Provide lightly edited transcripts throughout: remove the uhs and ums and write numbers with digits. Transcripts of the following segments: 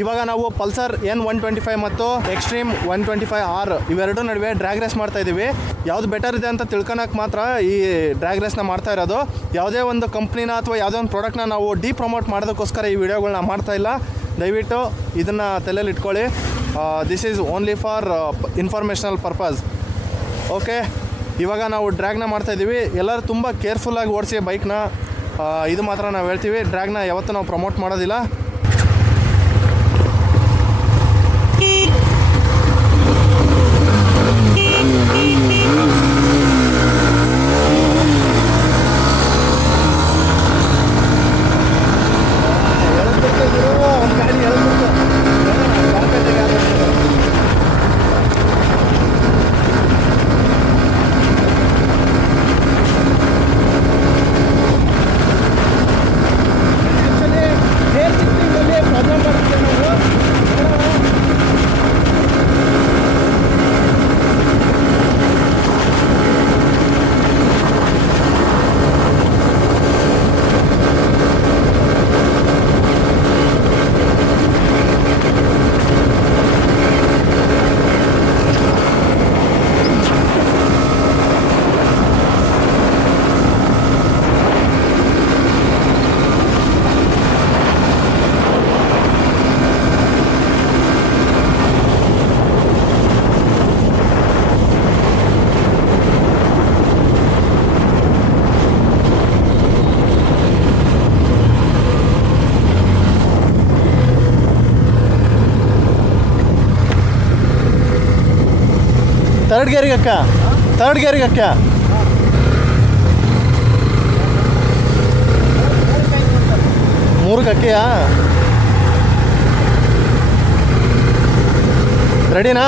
ಇವಾಗ ನಾವು Pulsar N125 ಮತ್ತು ಎಕ್ಸ್ಟ್ರೀಮ್ 125R ಇವೆರಡು ನಡುವೆ ಡ್ರ್ಯಾಗ್ ರೇಸ್ ಮಾಡ್ತಾ ಇದ್ದೀವಿ. ಯಾವುದು ಬೆಟರ್ ಇದೆ ಅಂತ ತಿಳ್ಕೊಳಕ್ಕೆ ಮಾತ್ರ ಈ ಡ್ರ್ಯಾಗ್ ರೇಸ್ನ ಮಾಡ್ತಾ ಇರೋದು. ಯಾವುದೇ ಒಂದು ಕಂಪ್ನಿನ ಅಥವಾ ಯಾವುದೇ ಒಂದು ಪ್ರಾಡಕ್ಟ್ನ ನಾವು ಪ್ರಮೋಟ್ ಮಾಡೋದಕ್ಕೋಸ್ಕರ ಈ ವಿಡಿಯೋಗಳನ್ನ ಮಾಡ್ತಾ ಇಲ್ಲ. ದಯವಿಟ್ಟು ಇದನ್ನು ತಲೆಯಲ್ಲಿ ಇಟ್ಕೊಳ್ಳಿ. This is only for informational purpose. Okay, ಇವಾಗ ನಾವು ಡ್ರ್ಯಾಗ್ನ ಮಾಡ್ತಾಯಿದ್ದೀವಿ. ಎಲ್ಲರೂ ತುಂಬ ಕೇರ್ಫುಲ್ಲಾಗಿ ಓಡಿಸಿ ಬೈಕ್ನ. ಇದು ಮಾತ್ರ ನಾವು ಹೇಳ್ತೀವಿ, ಡ್ರ್ಯಾಗ್ನ ಯಾವತ್ತೂ ನಾವು ಪ್ರಮೋಟ್ ಮಾಡೋದಿಲ್ಲ. थर्ड गियरिंग क्या? थर्ड गियरिंग क्या? मूर्ख क्या? रेडी ना?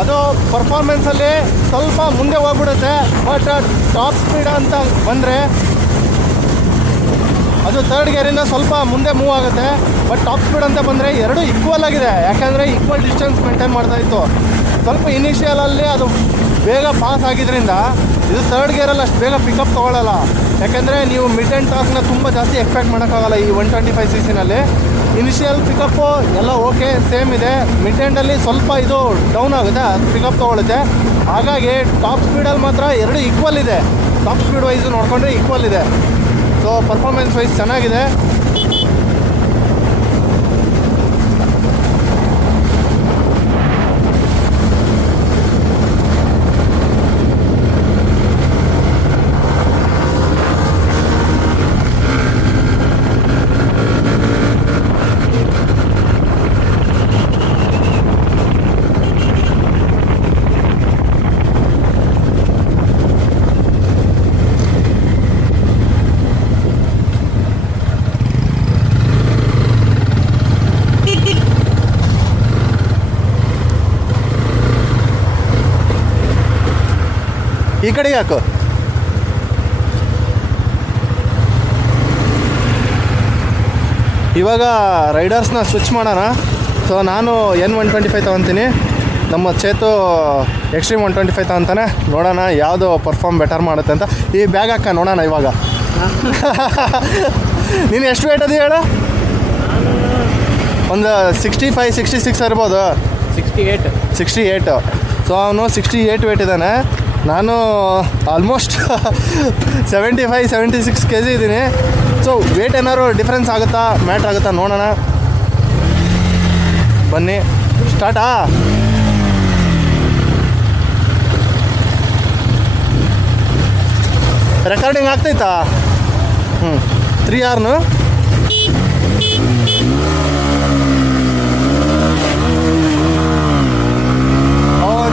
ಅದು ಪರ್ಫಾರ್ಮೆನ್ಸಲ್ಲಿ ಸ್ವಲ್ಪ ಮುಂದೆ ಹೋಗ್ಬಿಡುತ್ತೆ. ಬಟ್ ಟಾಪ್ ಸ್ಪೀಡ್ ಅಂತ ಬಂದರೆ ಅದು ಥರ್ಡ್ ಗೇರಿಂದ ಸ್ವಲ್ಪ ಮುಂದೆ ಮೂವ್ ಆಗುತ್ತೆ. ಬಟ್ ಟಾಪ್ ಸ್ಪೀಡ್ ಅಂತ ಬಂದರೆ ಎರಡು ಈಕ್ವಲ್ ಆಗಿದೆ, ಯಾಕೆಂದರೆ ಈಕ್ವಲ್ ಡಿಸ್ಟೆನ್ಸ್ ಮೇಂಟೈನ್ ಮಾಡ್ತಾಯಿತ್ತು. ಸ್ವಲ್ಪ ಇನಿಷಿಯಲಲ್ಲಿ ಅದು ಬೇಗ ಪಾಸ್ ಆಗಿದ್ದರಿಂದ ಇದು ಥರ್ಡ್ ಗೇರಲ್ಲಿ ಅಷ್ಟು ಬೇಗ ಪಿಕಪ್ ತೊಗೊಳ್ಳಲ್ಲ. ಯಾಕೆಂದರೆ ನೀವು ಮಿಡ್ ಆ್ಯಂಡ್ ಟಾರ್ಕ್ನ ತುಂಬ ಜಾಸ್ತಿ ಎಕ್ಸ್ಪೆಕ್ಟ್ ಮಾಡೋಕ್ಕಾಗಲ್ಲ ಈ 125cc. ಇನಿಷಿಯಲ್ ಪಿಕಪ್ಪು ಎಲ್ಲ ಓಕೆ ಸೇಮ್ ಇದೆ. ಮಿಡ್ ಎಂಡಲ್ಲಿ ಸ್ವಲ್ಪ ಇದು ಡೌನ್ ಆಗುತ್ತೆ, ಪಿಕಪ್ ತೊಗೊಳುತ್ತೆ. ಹಾಗಾಗಿ ಟಾಪ್ ಸ್ಪೀಡಲ್ಲಿ ಮಾತ್ರ ಎರಡು ಈಕ್ವಲ್ ಇದೆ. ಟಾಪ್ ಸ್ಪೀಡ್ ವೈಸು ನೋಡಿಕೊಂಡ್ರೆ ಈಕ್ವಲ್ ಇದೆ. ಸೊ ಪರ್ಫಾರ್ಮೆನ್ಸ್ ವೈಸ್ ಚೆನ್ನಾಗಿದೆ. ಈ ಕಡೆ ಯಾಕೋ ಇವಾಗ ರೈಡರ್ಸ್ನ ಸ್ವಿಚ್ ಮಾಡೋಣ. ಸೊ ನಾನು N125 ತೊಗೊತೀನಿ. ನಮ್ಮ ಚೇತು ಎಕ್ಸ್ಟ್ರೀಮ್ 125 ಅಂತಾನೆ. ನೋಡೋಣ ಯಾವುದು ಪರ್ಫಾರ್ಮ್ ಬೆಟರ್ ಮಾಡುತ್ತೆ ಅಂತ. ಈ ಬ್ಯಾಗ್ ಹಾಕ ನೋಡೋಣ ಇವಾಗ. ನೀನು ಎಷ್ಟು ವೇಟ್ ಅದು ಹೇಳು? ಒಂದು 65-66 ಇರ್ಬೋದು. 68. ಸೊ ಅವನು 68 ವೇಟ್ ಇದ್ದಾನೆ. ನಾನು ಆಲ್ಮೋಸ್ಟ್ 75-76 kg ಇದ್ದೀನಿ. ಸೊ ವೇಟ್ ಏನಾದ್ರು ಡಿಫ್ರೆನ್ಸ್ ಆಗುತ್ತಾ, ಮ್ಯಾಟ್ರ್ ಆಗುತ್ತಾ ನೋಡೋಣ. ಬನ್ನಿ ಸ್ಟಾರ್ಟಾ. ರೆಕಾರ್ಡಿಂಗ್ ಆಗ್ತೈತಾ? 3R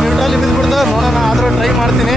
ನ್ಯೂಟ್ರಲ್ಲಿ ಬಿದ್ದುಬಿಡ್ತು. ನೋಡೋಣ, ಆದರೂ ಟ್ರೈ ಮಾಡ್ತೀನಿ.